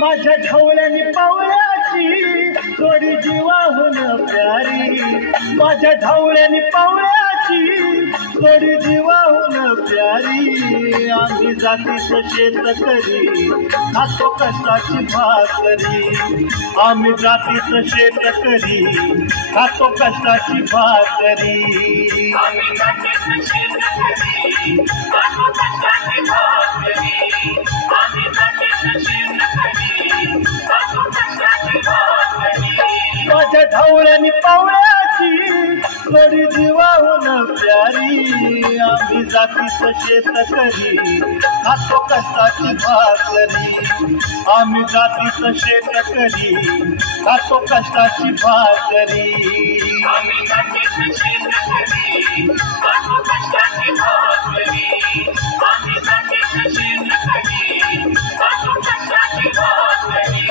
माझ्या ढवळ्यानी पावळ्याची थोडी जीवाहून प्यारी, माझ्या ढवळ्यानी पावळ्याची थोडी जीवाहून प्यारी। आम्ही जातीचं शेतकरी खातो कष्टाची भाकरी, आम्ही जातीचं शेतकरी खातो कष्टाची भाकरी। आम्ही जातीचं शेतकरी खातो कष्टाची भाकरी, आम्ही जातीचं शेतकरी खातो कष्टाची भाकरी। माझ्या ढवळ्यानी पावळ्याची थोडी जीवाहून प्यारी, आम्ही जातीचं शेतकरी खातो कष्टाची भाकरी, आम्ही जातीचं शेतकरी खातो कष्टाची भाकरी। आम्ही जातीचं शेतकरी खातो कष्टाची भाकरी, आम्ही जातीचं शेतकरी खातो कष्टाची भाकरी।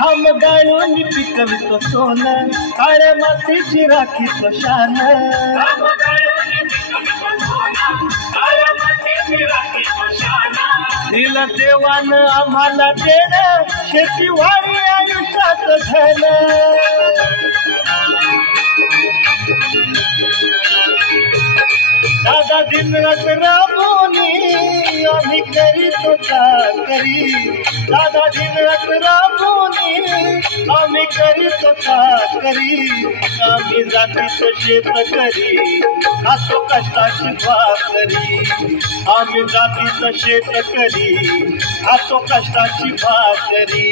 हम गाळून पिकवितो सोनं, काळ्या मातीची राखीतो शान। हम गाळून पिकवितो सोनं, काळ्या मातीची राखीतो शान। दिलं देवानं आम्हाला देणं, शेतीवाडी आयुष्यात धन। दादा दिनरात राबवणी आम्ही करीतो चाकरी, दादा दिनरात राबवणी आम्ही करीतो चाकरी। आम्ही जातीचं शेतकरी खातो कष्टाची भाकरी, आम्ही जातीचं शेतकरी खातो कष्टाची भाकरी।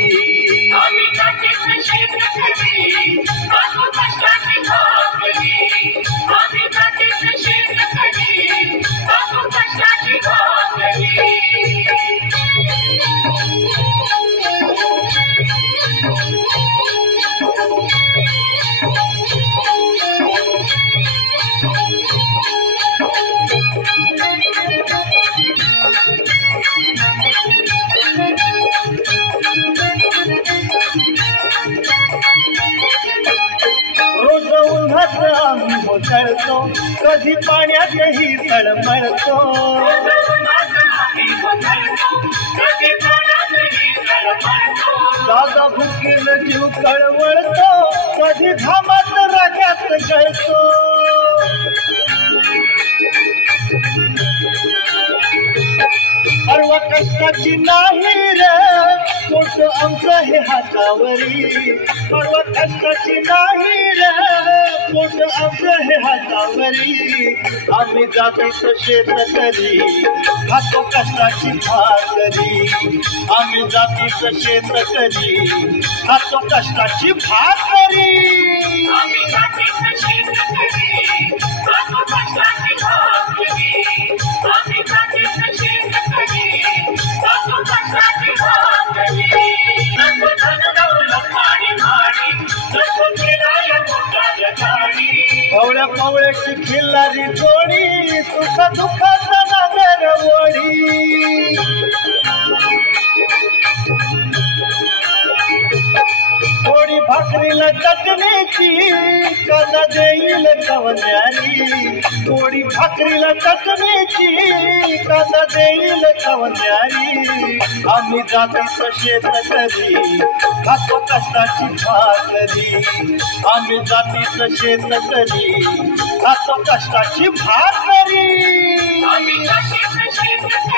आम्ही जातीचं शेतकरी खातो कष्टाची भाकरी, आम्ही जातीचं शेतकरी खातो कष्टाची भाकरी। रोज उन्हात आम्ही मोसळतो, कधी पाण्यातही तळमळतो। दादा भुकेनं जीव कळवळतो, कधी घामात रागात गळतो। परवा कष्टाची नाही रे पोट आमचं हे हातावरी, परवा कष्टाची नाही रे पोट आमचं हे हातावरी। आम्ही जातीचं शेतकरी खातो कष्टाची भाकरी, आम्ही जातीचं शेतकरी खातो कष्टाची भाकरी। आम्ही जातीचं शेतकरी खातो कष्टाची भाकरी, आम्ही जातीचं शेतकरी खातो कष्टाची भाकरी। नको धन दौलत पाणी भाडी, नको फिराया मोठ्या गाडी। पवळ्या पवळ्याची खिल्लारी जोडी, सुख दुःखाचा नागर ओढी। थोडी भाकरीला चटणीची कांदा देईल कवन्यारी, थोडी भाकरीला चटणीची कांदा देईल कवन्यारी। आम्ही जातीचं शेतकरी खातो कष्टाची भाकरी, आम्ही जातीचं शेतकरी खातो कष्टाची भाकरी। आम्ही जातीचं शेतकरी